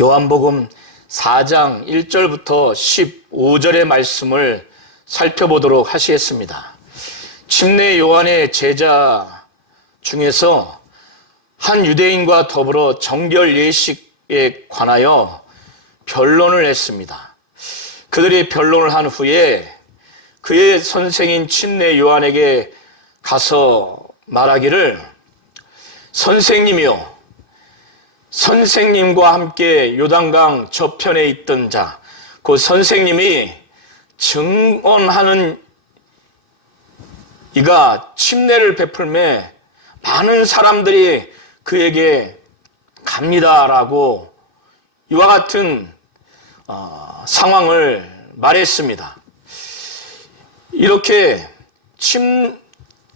요한복음 4장 1절부터 15절의 말씀을 살펴보도록 하시겠습니다. 침례 요한의 제자 중에서 한 유대인과 더불어 정결 예식에 관하여 변론을 했습니다. 그들이 변론을 한 후에 그의 선생인 침례 요한에게 가서 말하기를, 선생님이요, 선생님과 함께 요단강 저편에 있던 자, 그 선생님이 증언하는 이가 침례를 베풀매 많은 사람들이 그에게 갑니다라고 이와 같은 상황을 말했습니다. 이렇게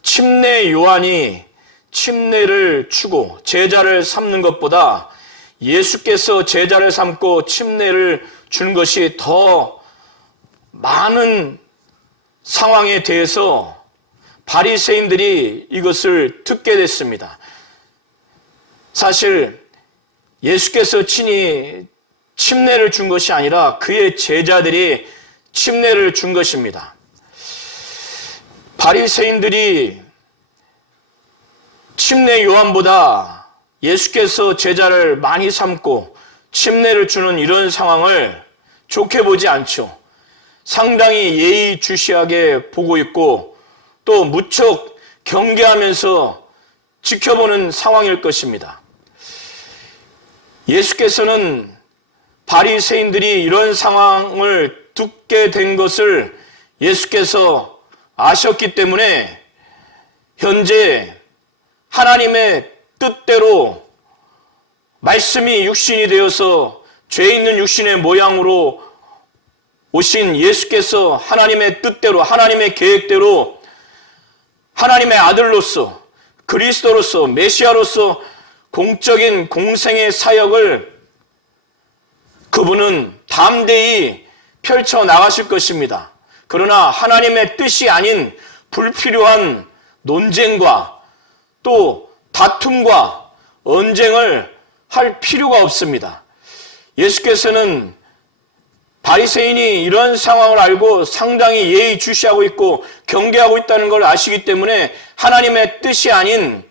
침례 요한이 침례를 주고 제자를 삼는 것보다 예수께서 제자를 삼고 침례를 준 것이 더 많은 상황에 대해서 바리새인들이 이것을 듣게 됐습니다. 사실 예수께서 친히 침례를 준 것이 아니라 그의 제자들이 침례를 준 것입니다. 바리새인들이 침례 요한보다 예수께서 제자를 많이 삼고 침례를 주는 이런 상황을 좋게 보지 않죠. 상당히 예의주시하게 보고 있고 또 무척 경계하면서 지켜보는 상황일 것입니다. 예수께서는 바리새인들이 이런 상황을 듣게 된 것을 예수께서 아셨기 때문에 현재 하나님의 뜻대로 말씀이 육신이 되어서 죄 있는 육신의 모양으로 오신 예수께서 하나님의 뜻대로, 하나님의 계획대로 하나님의 아들로서, 그리스도로서, 메시아로서 공적인 공생의 사역을 그분은 담대히 펼쳐나가실 것입니다. 그러나 하나님의 뜻이 아닌 불필요한 논쟁과 또 다툼과 언쟁을 할 필요가 없습니다. 예수께서는 바리새인이 이런 상황을 알고 상당히 예의주시하고 있고 경계하고 있다는 걸 아시기 때문에 하나님의 뜻이 아닌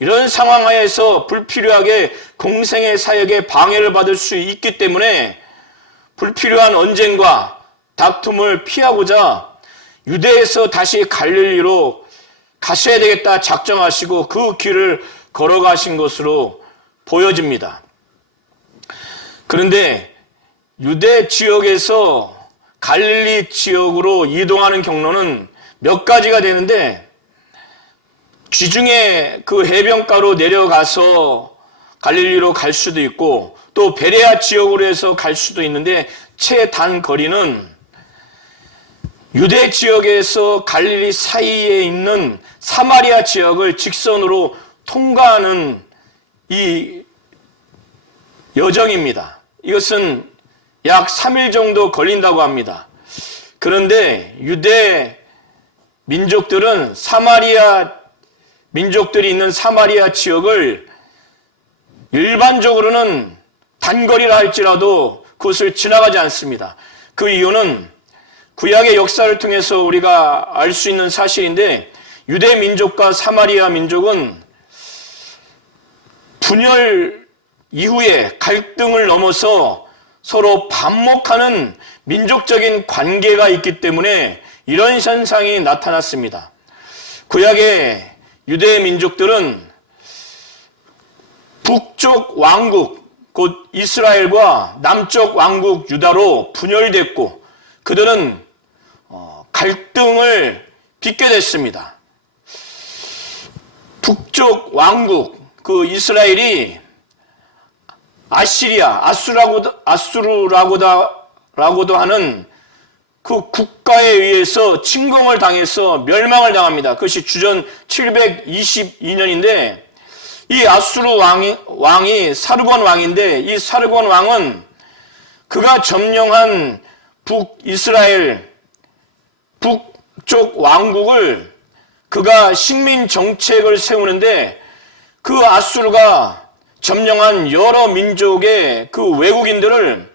이런 상황 하에서 불필요하게 공생의 사역에 방해를 받을 수 있기 때문에 불필요한 언쟁과 다툼을 피하고자 유대에서 다시 갈릴리로 가셔야 되겠다 작정하시고 그 길을 걸어가신 것으로 보여집니다. 그런데 유대 지역에서 갈릴리 지역으로 이동하는 경로는 몇 가지가 되는데, 지중해 그 해변가로 내려가서 갈릴리로 갈 수도 있고 또 베레아 지역으로 해서 갈 수도 있는데, 최단 거리는 유대 지역에서 갈릴리 사이에 있는 사마리아 지역을 직선으로 통과하는 이 여정입니다. 이것은 약 3일 정도 걸린다고 합니다. 그런데 유대 민족들은 민족들이 있는 사마리아 지역을 일반적으로는 단거리라 할지라도 그것을 지나가지 않습니다. 그 이유는 구약의 역사를 통해서 우리가 알 수 있는 사실인데, 유대 민족과 사마리아 민족은 분열 이후에 갈등을 넘어서 서로 반목하는 민족적인 관계가 있기 때문에 이런 현상이 나타났습니다. 구약의 유대 민족들은 북쪽 왕국 곧 이스라엘과 남쪽 왕국 유다로 분열됐고 그들은 갈등을 빚게 됐습니다. 북쪽 왕국 그 이스라엘이 아수르라고도 하는 그 국가에 의해서 침공을 당해서 멸망을 당합니다. 그것이 주전 722년인데 이 아수르 왕이 사르곤 왕인데, 이 사르곤 왕은 그가 점령한 북이스라엘 북쪽 왕국을 그가 식민 정책을 세우는데 그 아수르가 점령한 여러 민족의 그 외국인들을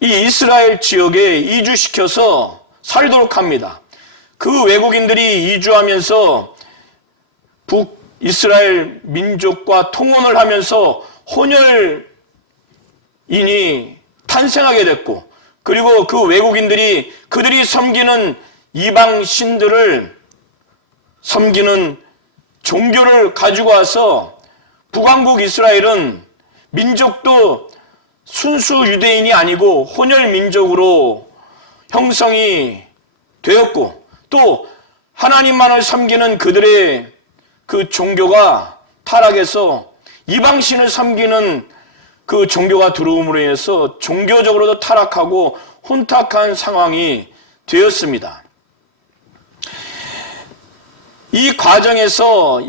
이 이스라엘 지역에 이주시켜서 살도록 합니다. 그 외국인들이 이주하면서 북이스라엘 민족과 통혼을 하면서 혼혈인이 탄생하게 됐고, 그리고 그 외국인들이 그들이 섬기는 이방 신들을 섬기는 종교를 가지고 와서 북왕국 이스라엘은 민족도 순수 유대인이 아니고 혼혈 민족으로 형성이 되었고, 또 하나님만을 섬기는 그들의 그 종교가 타락해서 이방신을 섬기는 그 종교가 들어옴으로 인해서 종교적으로도 타락하고 혼탁한 상황이 되었습니다. 이 과정에서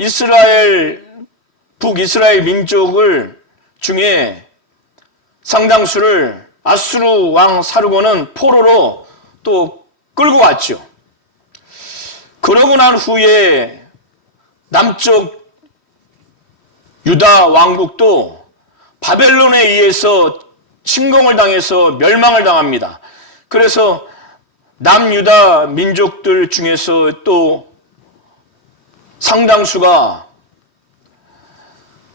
북이스라엘 민족을 중에 상당수를 아수르 왕 사르곤은 포로로 또 끌고 갔죠. 그러고 난 후에 남쪽 유다 왕국도 바벨론에 의해서 침공을 당해서 멸망을 당합니다. 그래서 남유다 민족들 중에서 또 상당수가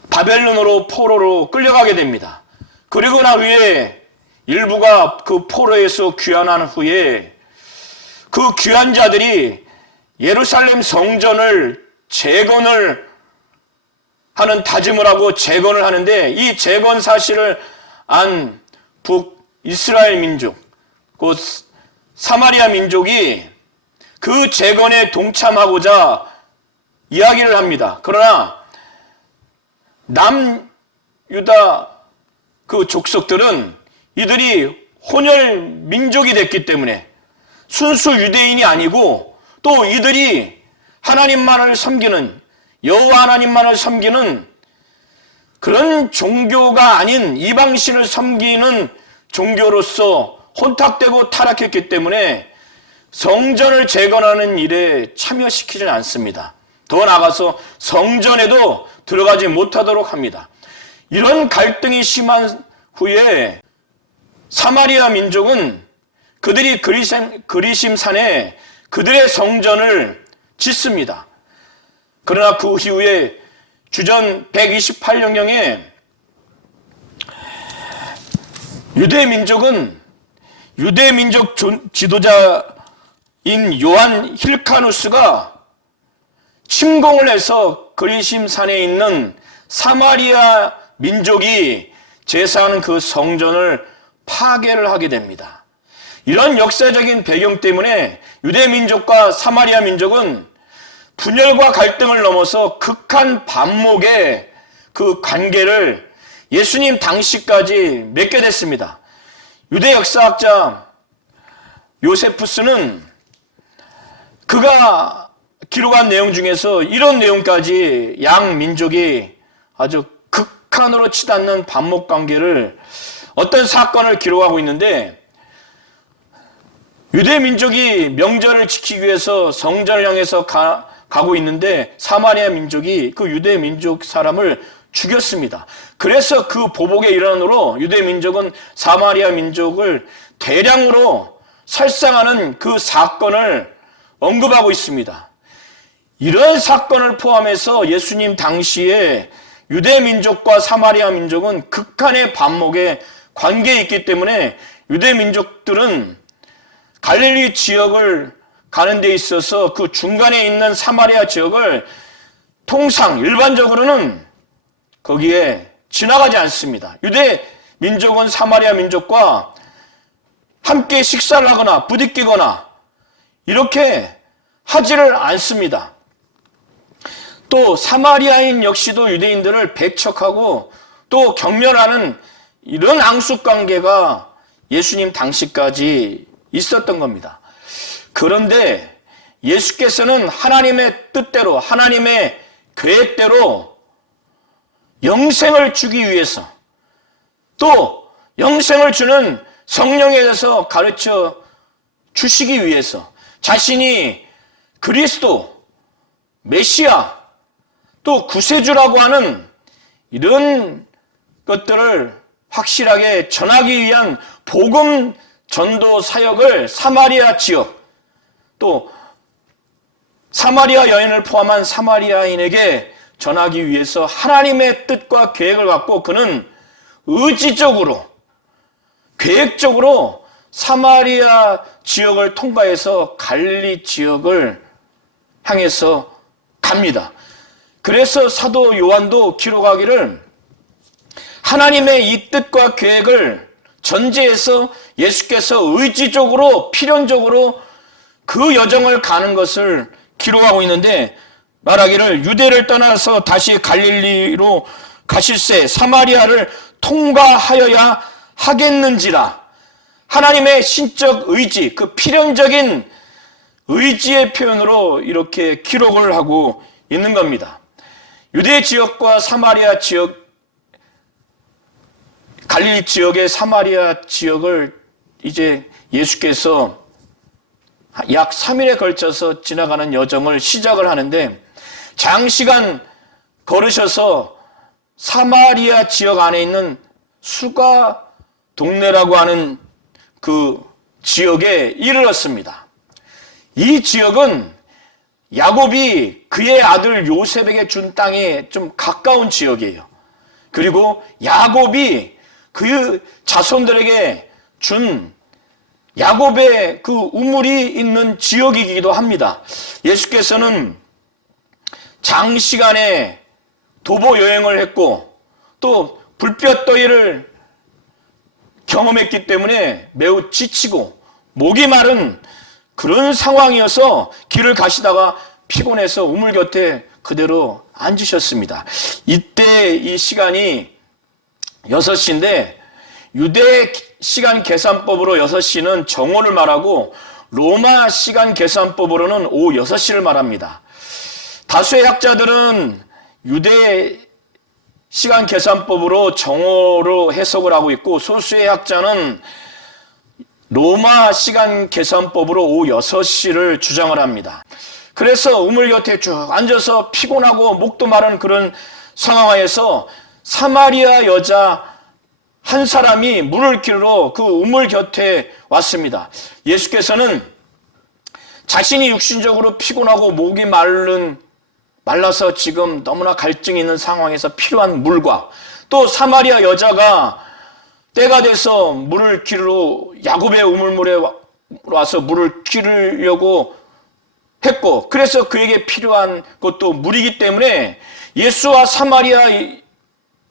바벨론으로 포로로 끌려가게 됩니다. 그리고 난 후에 일부가 그 포로에서 귀환한 후에 그 귀환자들이 예루살렘 성전을 재건을 하는 다짐을 하고 재건을 하는데, 이 재건 사실을 안 북이스라엘 민족, 곧 사마리아 민족이 그 재건에 동참하고자 이야기를 합니다. 그러나 남유다 그 족속들은 이들이 혼혈 민족이 됐기 때문에 순수 유대인이 아니고, 또 이들이 하나님만을 섬기는, 여호와 하나님만을 섬기는 그런 종교가 아닌 이방신을 섬기는 종교로서 혼탁되고 타락했기 때문에 성전을 재건하는 일에 참여시키지 않습니다. 더 나아가서 성전에도 들어가지 못하도록 합니다. 이런 갈등이 심한 후에 사마리아 민족은 그들이 그리심 산에 그들의 성전을 짓습니다. 그러나 그 이후에 주전 128년경에 유대 민족 지도자인 요한 힐카누스가 침공을 해서 그리심 산에 있는 사마리아 민족이 제사하는 그 성전을 파괴를 하게 됩니다. 이런 역사적인 배경 때문에 유대 민족과 사마리아 민족은 분열과 갈등을 넘어서 극한 반목의 그 관계를 예수님 당시까지 맺게 됐습니다. 유대 역사학자 요세푸스는 그가 기록한 내용 중에서 이런 내용까지 양 민족이 아주 극한으로 치닫는 반목 관계를, 어떤 사건을 기록하고 있는데, 유대 민족이 명절을 지키기 위해서 성전을 향해서 가고 있는데 사마리아 민족이 그 유대 민족 사람을 죽였습니다. 그래서 그 보복의 일환으로 유대 민족은 사마리아 민족을 대량으로 살상하는 그 사건을 언급하고 있습니다. 이런 사건을 포함해서 예수님 당시에 유대 민족과 사마리아 민족은 극한의 반목의 관계에 있기 때문에 유대 민족들은 갈릴리 지역을 가는 데 있어서 그 중간에 있는 사마리아 지역을 통상 일반적으로는 거기에 지나가지 않습니다. 유대 민족은 사마리아 민족과 함께 식사를 하거나 부딪히거나 이렇게 하지를 않습니다. 또 사마리아인 역시도 유대인들을 배척하고 또 경멸하는 이런 앙숙관계가 예수님 당시까지 있었던 겁니다. 그런데 예수께서는 하나님의 뜻대로, 하나님의 계획대로 영생을 주기 위해서, 또 영생을 주는 성령에 대해서 가르쳐 주시기 위해서 자신이 그리스도, 메시아, 또 구세주라고 하는 이런 것들을 확실하게 전하기 위한 복음 전도 사역을 사마리아 지역, 또 사마리아 여인을 포함한 사마리아인에게 전하기 위해서 하나님의 뜻과 계획을 갖고 그는 의지적으로, 계획적으로 사마리아 지역을 통과해서 갈릴리 지역을 향해서 갑니다. 그래서 사도 요한도 기록하기를 하나님의 이 뜻과 계획을 전제해서 예수께서 의지적으로, 필연적으로 그 여정을 가는 것을 기록하고 있는데, 말하기를 유대를 떠나서 다시 갈릴리로 가실새 사마리아를 통과하여야 하겠는지라. 하나님의 신적 의지, 그 필연적인 의지의 표현으로 이렇게 기록을 하고 있는 겁니다. 유대 지역과 사마리아 지역, 갈릴리 지역의 사마리아 지역을 이제 예수께서 약 3일에 걸쳐서 지나가는 여정을 시작을 하는데, 장시간 걸으셔서 사마리아 지역 안에 있는 수가 동네라고 하는 그 지역에 이르렀습니다. 이 지역은 야곱이 그의 아들 요셉에게 준 땅에 좀 가까운 지역이에요. 그리고 야곱이 그 자손들에게 준 야곱의 그 우물이 있는 지역이기도 합니다. 예수께서는 장시간의 도보 여행을 했고 또 불볕더위를 경험했기 때문에 매우 지치고 목이 마른 그런 상황이어서 길을 가시다가 피곤해서 우물 곁에 그대로 앉으셨습니다. 이때 이 시간이 6시인데 유대 시간 계산법으로 6시는 정오를 말하고 로마 시간 계산법으로는 오후 6시를 말합니다. 다수의 학자들은 유대 시간 계산법으로 정오로 해석을 하고 있고, 소수의 학자는 로마 시간 계산법으로 오후 6시를 주장을 합니다. 그래서 우물 곁에 쭉 앉아서 피곤하고 목도 마른 그런 상황에서 사마리아 여자 한 사람이 물을 기르러 그 우물 곁에 왔습니다. 예수께서는 자신이 육신적으로 피곤하고 목이 말라서 지금 너무나 갈증이 있는 상황에서 필요한 물과, 또 사마리아 여자가 때가 돼서 물을 기르러 야곱의 우물물에 와서 물을 기르려고 했고, 그래서 그에게 필요한 것도 물이기 때문에 예수와 사마리아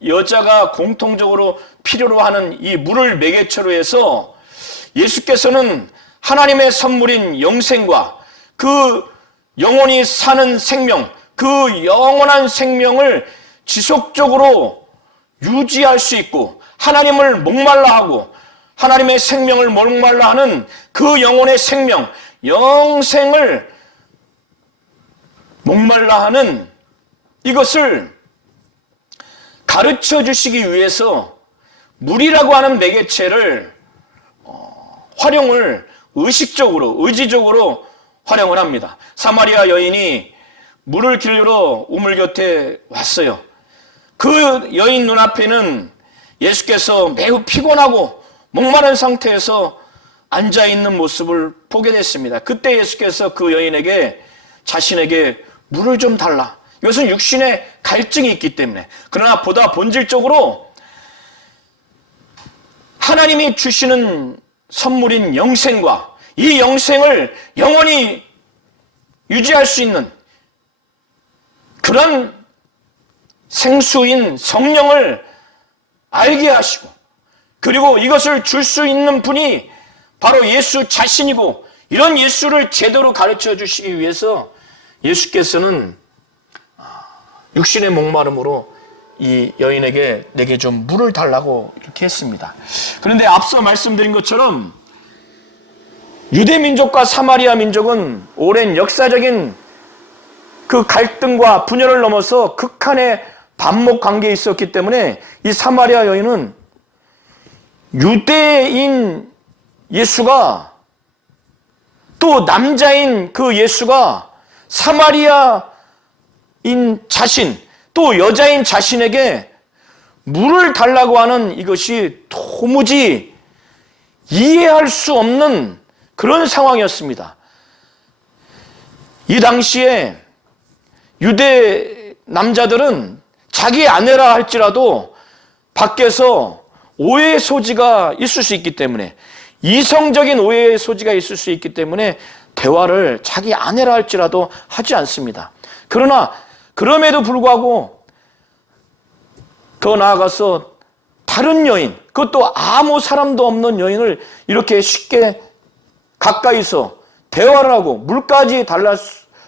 여자가 공통적으로 필요로 하는 이 물을 매개체로 해서 예수께서는 하나님의 선물인 영생과 그 영원히 사는 생명, 그 영원한 생명을 지속적으로 유지할 수 있고, 하나님을 목말라 하고 하나님의 생명을 목말라 하는 그 영혼의 생명, 영생을 목말라 하는 이것을 가르쳐 주시기 위해서 물이라고 하는 매개체를 활용을 의식적으로, 의지적으로 활용을 합니다. 사마리아 여인이 물을 기르러 우물 곁에 왔어요. 그 여인 눈앞에는 예수께서 매우 피곤하고 목마른 상태에서 앉아있는 모습을 보게 됐습니다. 그때 예수께서 그 여인에게 자신에게 물을 좀 달라. 이것은 육신의 갈증이 있기 때문에. 그러나 보다 본질적으로 하나님이 주시는 선물인 영생과 이 영생을 영원히 유지할 수 있는 그런 생수인 성령을 알게 하시고, 그리고 이것을 줄 수 있는 분이 바로 예수 자신이고, 이런 예수를 제대로 가르쳐 주시기 위해서 예수께서는 육신의 목마름으로 이 여인에게 내게 좀 물을 달라고 이렇게 했습니다. 그런데 앞서 말씀드린 것처럼 유대 민족과 사마리아 민족은 오랜 역사적인 그 갈등과 분열을 넘어서 극한의 반목 관계에 있었기 때문에 이 사마리아 여인은 유대인 예수가, 또 남자인 그 예수가 사마리아인 자신, 또 여자인 자신에게 물을 달라고 하는 이것이 도무지 이해할 수 없는 그런 상황이었습니다. 이 당시에 유대 남자들은 자기 아내라 할지라도 밖에서 오해의 소지가 있을 수 있기 때문에, 이성적인 오해의 소지가 있을 수 있기 때문에 대화를 자기 아내라 할지라도 하지 않습니다. 그러나 그럼에도 불구하고 더 나아가서 다른 여인, 그것도 아무 사람도 없는 여인을 이렇게 쉽게 가까이서 대화를 하고 물까지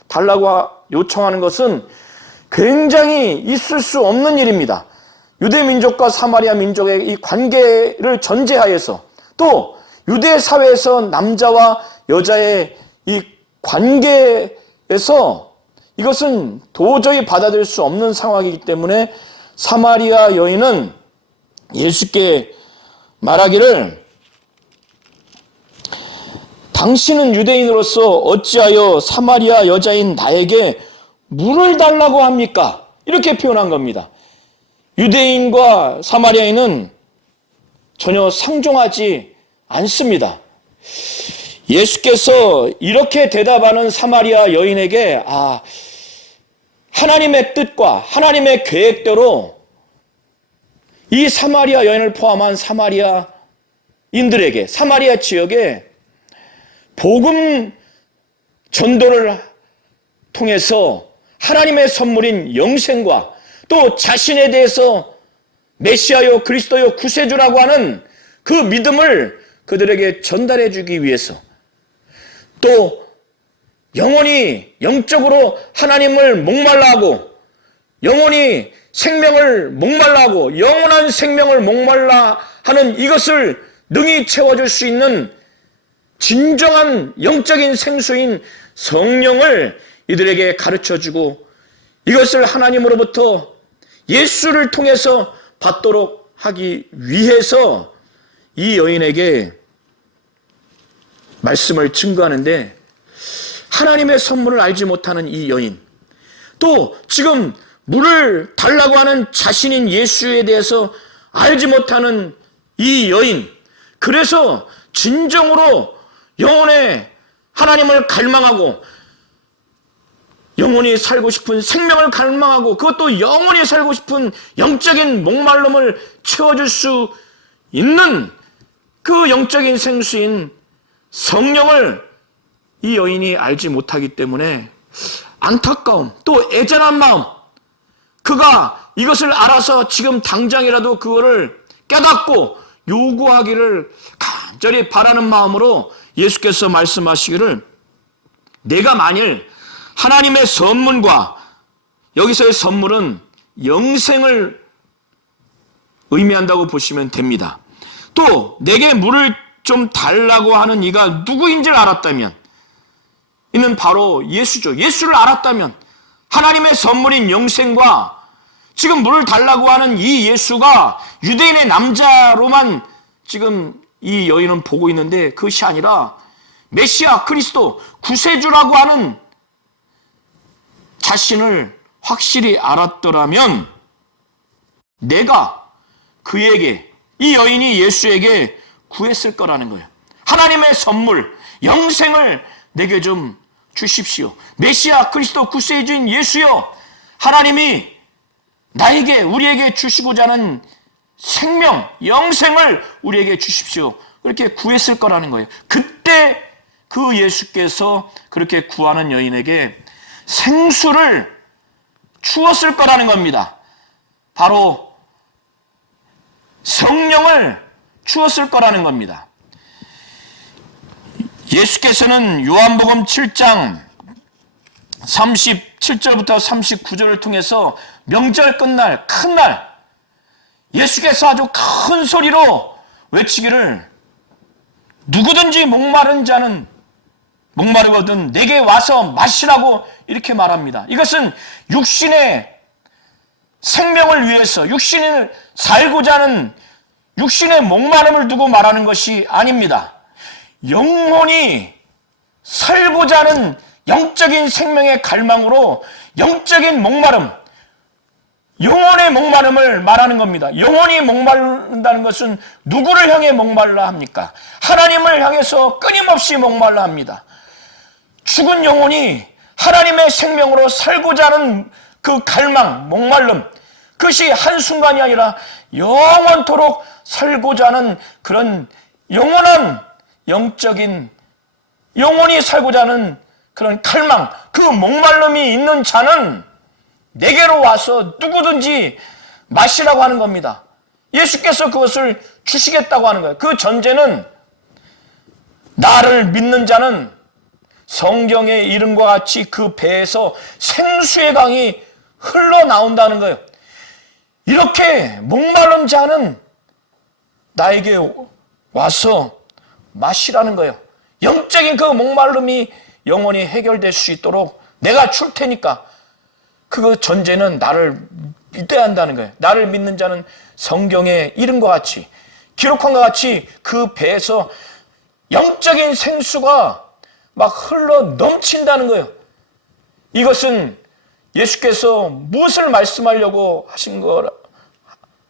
달라고 요청하는 것은 굉장히 있을 수 없는 일입니다. 유대 민족과 사마리아 민족의 이 관계를 전제하에서, 또 유대 사회에서 남자와 여자의 이 관계에서 이것은 도저히 받아들일 수 없는 상황이기 때문에 사마리아 여인은 예수께 말하기를, 당신은 유대인으로서 어찌하여 사마리아 여자인 나에게 물을 달라고 합니까? 이렇게 표현한 겁니다. 유대인과 사마리아인은 전혀 상종하지 않습니다. 예수께서 이렇게 대답하는 사마리아 여인에게 하나님의 뜻과 하나님의 계획대로 이 사마리아 여인을 포함한 사마리아인들에게, 사마리아 지역에 복음 전도를 통해서 하나님의 선물인 영생과 또 자신에 대해서 메시아요, 그리스도요, 구세주라고 하는 그 믿음을 그들에게 전달해 주기 위해서, 또 영원히 영적으로 하나님을 목말라 하고 영원히 생명을 목말라 하고 영원한 생명을 목말라 하는 이것을 능히 채워줄 수 있는 진정한 영적인 생수인 성령을 이들에게 가르쳐주고 이것을 하나님으로부터 예수를 통해서 받도록 하기 위해서 이 여인에게 말씀을 증거하는데, 하나님의 선물을 알지 못하는 이 여인, 또 지금 물을 달라고 하는 자신인 예수에 대해서 알지 못하는 이 여인, 그래서 진정으로 영혼의 하나님을 갈망하고 영원히 살고 싶은 생명을 갈망하고 그것도 영원히 살고 싶은 영적인 목마름을 채워줄 수 있는 그 영적인 생수인 성령을 이 여인이 알지 못하기 때문에 안타까움, 또 애잔한 마음, 그가 이것을 알아서 지금 당장이라도 그거를 깨닫고 요구하기를 간절히 바라는 마음으로 예수께서 말씀하시기를, 내가 만일 하나님의 선물과, 여기서의 선물은 영생을 의미한다고 보시면 됩니다. 또 내게 물을 좀 달라고 하는 이가 누구인지를 알았다면, 이는 바로 예수죠. 예수를 알았다면 하나님의 선물인 영생과 지금 물을 달라고 하는 이 예수가 유대인의 남자로만 지금 이 여인은 보고 있는데, 그것이 아니라 메시아, 그리스도, 구세주라고 하는 자신을 확실히 알았더라면 내가 그에게, 이 여인이 예수에게 구했을 거라는 거예요. 하나님의 선물, 영생을 내게 좀 주십시오. 메시아, 그리스도, 구세주인 예수여, 하나님이 나에게, 우리에게 주시고자 하는 생명, 영생을 우리에게 주십시오. 그렇게 구했을 거라는 거예요. 그때 그 예수께서 그렇게 구하는 여인에게 생수를 주었을 거라는 겁니다. 바로 성령을 주었을 거라는 겁니다. 예수께서는 요한복음 7장 37절부터 39절을 통해서 명절 끝날, 큰 날, 예수께서 아주 큰 소리로 외치기를, 누구든지 목마른 자는 목마르거든 내게 와서 마시라고 이렇게 말합니다. 이것은 육신의 생명을 위해서, 육신을 살고자 하는 육신의 목마름을 두고 말하는 것이 아닙니다. 영혼이 살고자 하는 영적인 생명의 갈망으로 영적인 목마름, 영혼의 목마름을 말하는 겁니다. 영혼이 목마른다는 것은 누구를 향해 목말라 합니까? 하나님을 향해서 끊임없이 목말라 합니다. 죽은 영혼이 하나님의 생명으로 살고자 하는 그 갈망, 목말름, 그것이 한순간이 아니라 영원토록 살고자 하는 그런 영원한 영적인 영혼이 살고자 하는 그런 갈망, 그 목말름이 있는 자는 내게로 와서 누구든지 마시라고 하는 겁니다. 예수께서 그것을 주시겠다고 하는 거예요. 그 전제는 나를 믿는 자는 성경의 이름과 같이 그 배에서 생수의 강이 흘러나온다는 거예요. 이렇게 목마른 자는 나에게 와서 마시라는 거예요. 영적인 그 목마름이 영원히 해결될 수 있도록 내가 줄 테니까 그 전제는 나를 믿어야 한다는 거예요. 나를 믿는 자는 성경의 이름과 같이 기록한 것 같이 그 배에서 영적인 생수가 막 흘러 넘친다는 거예요. 이것은 예수께서 무엇을 말씀하려고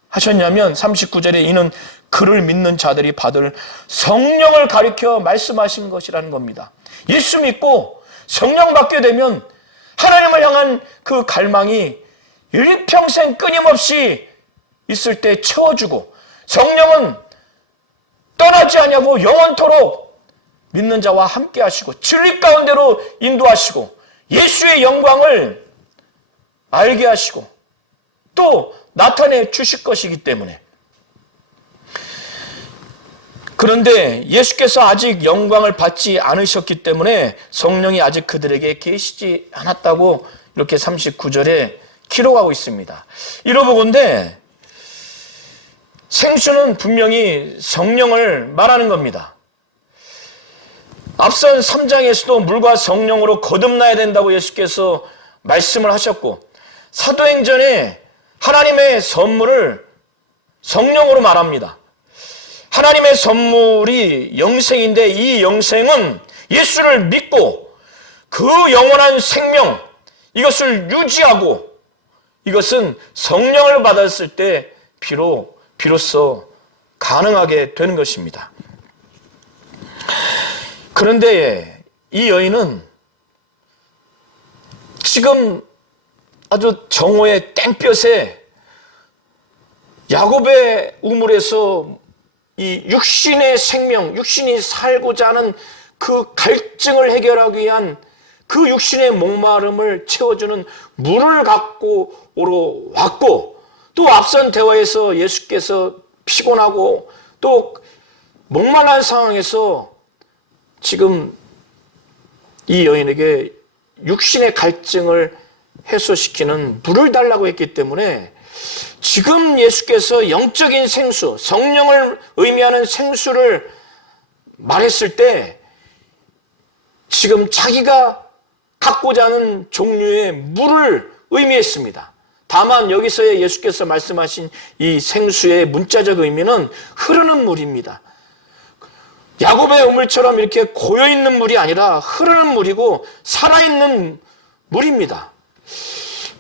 하셨냐면 39절에 이는 그를 믿는 자들이 받을 성령을 가리켜 말씀하신 것이라는 겁니다. 예수 믿고 성령 받게 되면 하나님을 향한 그 갈망이 일평생 끊임없이 있을 때 채워주고 성령은 떠나지 아니하고 영원토록 믿는 자와 함께 하시고 진리 가운데로 인도하시고 예수의 영광을 알게 하시고 또 나타내 주실 것이기 때문에 그런데 예수께서 아직 영광을 받지 않으셨기 때문에 성령이 아직 그들에게 계시지 않았다고 이렇게 39절에 기록하고 있습니다. 이러보건대 생수는 분명히 성령을 말하는 겁니다. 앞선 3장에서도 물과 성령으로 거듭나야 된다고 예수께서 말씀을 하셨고 사도행전에 하나님의 선물을 성령으로 말합니다. 하나님의 선물이 영생인데 이 영생은 예수를 믿고 그 영원한 생명 이것을 유지하고 이것은 성령을 받았을 때 비로소 가능하게 되는 것입니다. 그런데 이 여인은 지금 아주 정오의 땡볕에 야곱의 우물에서 이 육신의 생명, 육신이 살고자 하는 그 갈증을 해결하기 위한 그 육신의 목마름을 채워주는 물을 갖고 오러 왔고 또 앞선 대화에서 예수께서 피곤하고 또 목말란 상황에서 지금 이 여인에게 육신의 갈증을 해소시키는 물을 달라고 했기 때문에 지금 예수께서 영적인 생수, 성령을 의미하는 생수를 말했을 때 지금 자기가 갖고자 하는 종류의 물을 의미했습니다. 다만 여기서의 예수께서 말씀하신 이 생수의 문자적 의미는 흐르는 물입니다. 야곱의 우물처럼 이렇게 고여있는 물이 아니라 흐르는 물이고 살아있는 물입니다.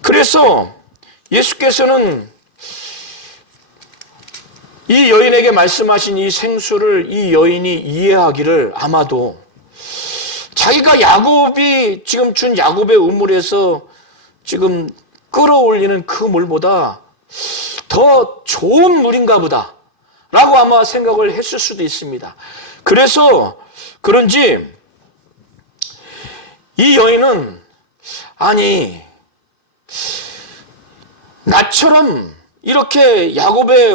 그래서 예수께서는 이 여인에게 말씀하신 이 생수를 이 여인이 이해하기를 아마도 자기가 야곱이 지금 준 야곱의 우물에서 지금 끌어올리는 그 물보다 더 좋은 물인가 보다 라고 아마 생각을 했을 수도 있습니다. 그래서 그런지 이 여인은 아니 나처럼 이렇게 야곱의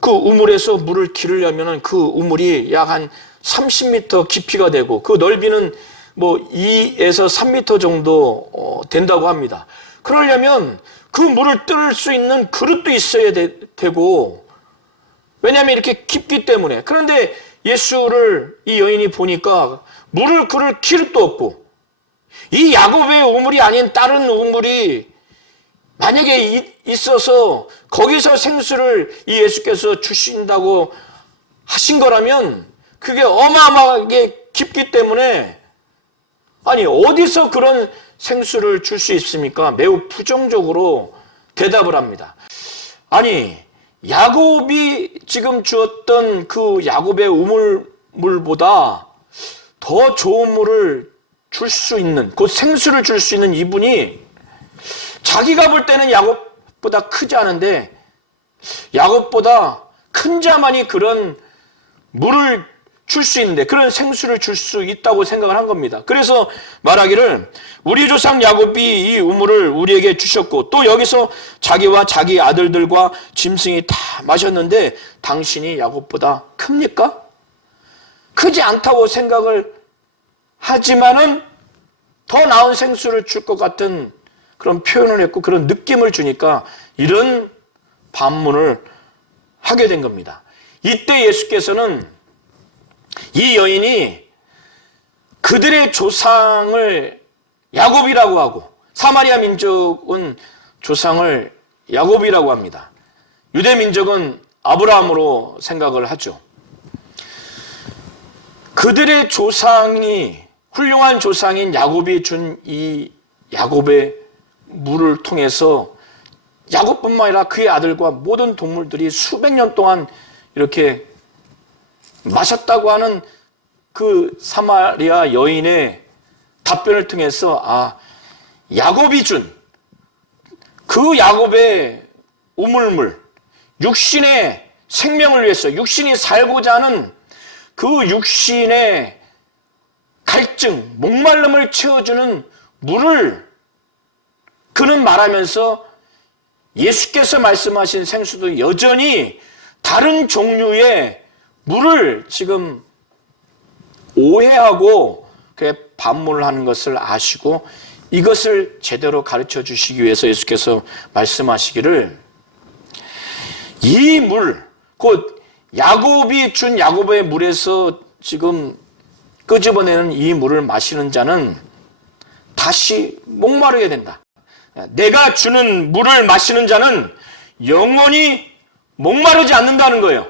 우물에서 물을 기르려면 그 우물이 약 한 30m 깊이가 되고 그 넓이는 뭐 2에서 3m 정도 된다고 합니다. 그러려면 그 물을 뜰 수 있는 그릇도 있어야 되고 왜냐하면 이렇게 깊기 때문에. 그런데 예수를 이 여인이 보니까 물을 그럴 기름도 없고 이 야곱의 우물이 아닌 다른 우물이 만약에 있어서 거기서 생수를 이 예수께서 주신다고 하신 거라면 그게 어마어마하게 깊기 때문에 아니 어디서 그런 생수를 줄 수 있습니까? 매우 부정적으로 대답을 합니다. 아니, 야곱이 지금 주었던 그 야곱의 우물물보다 더 좋은 물을 줄 수 있는, 그 생수를 줄 수 있는 이분이 자기가 볼 때는 야곱보다 크지 않은데 야곱보다 큰 자만이 그런 물을 줄 수 있는데, 그런 생수를 줄 수 있다고 생각을 한 겁니다. 그래서 말하기를 우리 조상 야곱이 이 우물을 우리에게 주셨고 또 여기서 자기와 자기 아들들과 짐승이 다 마셨는데 당신이 야곱보다 큽니까? 크지 않다고 생각을 하지만은 더 나은 생수를 줄 것 같은 그런 표현을 했고 그런 느낌을 주니까 이런 반문을 하게 된 겁니다. 이때 예수께서는 이 여인이 그들의 조상을 야곱이라고 하고 사마리아 민족은 조상을 야곱이라고 합니다. 유대 민족은 아브라함으로 생각을 하죠. 그들의 조상이 훌륭한 조상인 야곱이 준 이 야곱의 물을 통해서 야곱뿐만 아니라 그의 아들과 모든 동물들이 수백 년 동안 이렇게 마셨다고 하는 그 사마리아 여인의 답변을 통해서 야곱이 준 그 야곱의 우물물, 육신의 생명을 위해서 육신이 살고자 하는 그 육신의 갈증, 목마름을 채워주는 물을 그는 말하면서 예수께서 말씀하신 생수도 여전히 다른 종류의 물을 지금 오해하고 반문을 하는 것을 아시고 이것을 제대로 가르쳐 주시기 위해서 예수께서 말씀하시기를 이 물, 곧 야곱이 준 야곱의 물에서 지금 끄집어내는 이 물을 마시는 자는 다시 목마르게 된다. 내가 주는 물을 마시는 자는 영원히 목마르지 않는다는 거예요.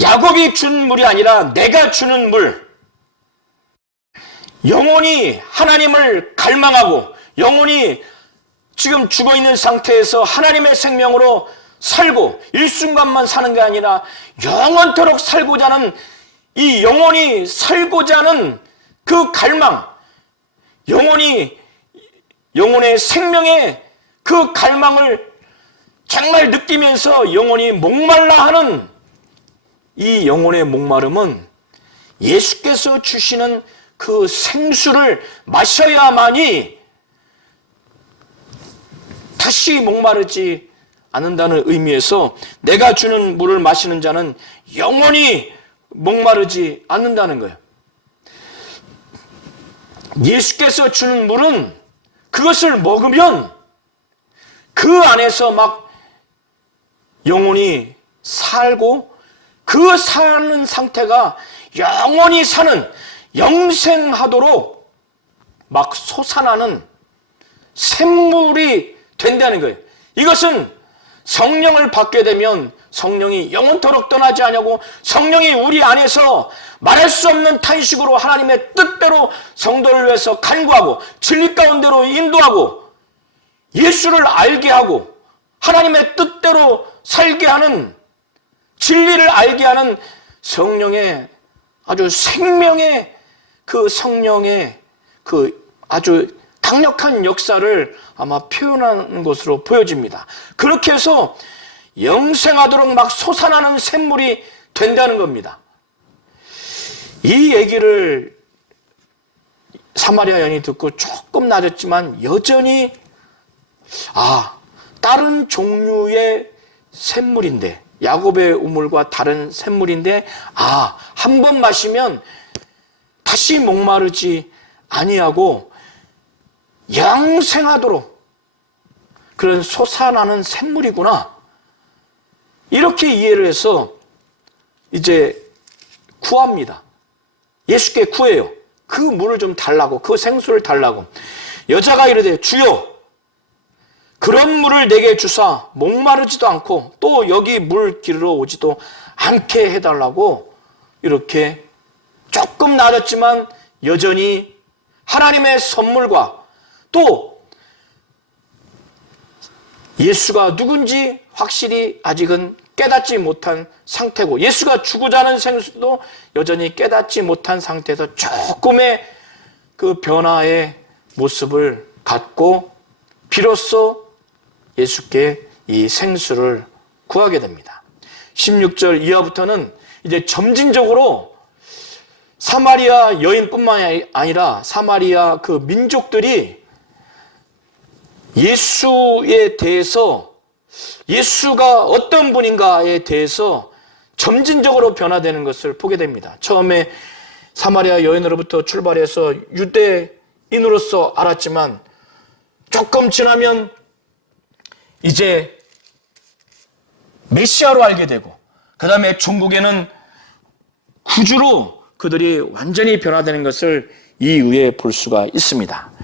야곱이 준 물이 아니라 내가 주는 물, 영원히 하나님을 갈망하고 영원히 지금 죽어있는 상태에서 하나님의 생명으로 살고 일순간만 사는 게 아니라 영원토록 살고자 하는 이 영원히 살고자 하는 그 갈망, 영혼의 생명의 그 갈망을 정말 느끼면서 영원히 목말라 하는 이 영혼의 목마름은 예수께서 주시는 그 생수를 마셔야만이 다시 목마르지 않는다는 의미에서 내가 주는 물을 마시는 자는 영원히 목마르지 않는다는 거예요. 예수께서 주는 물은 그것을 먹으면 그 안에서 막 영혼이 살고 그 사는 상태가 영원히 사는 영생하도록 막 솟아나는 샘물이 된다는 거예요. 이것은 성령을 받게 되면 성령이 영원토록 떠나지 않냐고 성령이 우리 안에서 말할 수 없는 탄식으로 하나님의 뜻대로 성도를 위해서 간구하고 진리 가운데로 인도하고 예수를 알게 하고 하나님의 뜻대로 살게 하는 진리를 알게 하는 성령의 아주 생명의 그 성령의 그 아주 강력한 역사를 아마 표현하는 것으로 보여집니다. 그렇게 해서 영생하도록 막 솟아나는 샘물이 된다는 겁니다. 이 얘기를 사마리아 여인이 듣고 조금 낮았지만 여전히 다른 종류의 샘물인데 야곱의 우물과 다른 샘물인데 한 번 마시면 다시 목마르지 아니하고 영생하도록 그런 솟아나는 샘물이구나 이렇게 이해를 해서 이제 구합니다. 예수께 구해요. 그 물을 좀 달라고, 그 생수를 달라고. 여자가 이르되 주여 그런 물을 내게 주사 목마르지도 않고 또 여기 물 기르러 오지도 않게 해달라고 이렇게 조금 낮았지만 여전히 하나님의 선물과 또 예수가 누군지 확실히 아직은 깨닫지 못한 상태고, 예수가 주고자 하는 생수도 여전히 깨닫지 못한 상태에서 조금의 그 변화의 모습을 갖고 비로소 예수께 이 생수를 구하게 됩니다. 16절 이하부터는 이제 점진적으로 사마리아 여인뿐만 아니라 사마리아 그 민족들이 예수에 대해서, 예수가 어떤 분인가에 대해서 점진적으로 변화되는 것을 보게 됩니다. 처음에 사마리아 여인으로부터 출발해서 유대인으로서 알았지만 조금 지나면 이제 메시아로 알게 되고, 그 다음에 종국에는 구주로 그들이 완전히 변화되는 것을 이 위에 볼 수가 있습니다.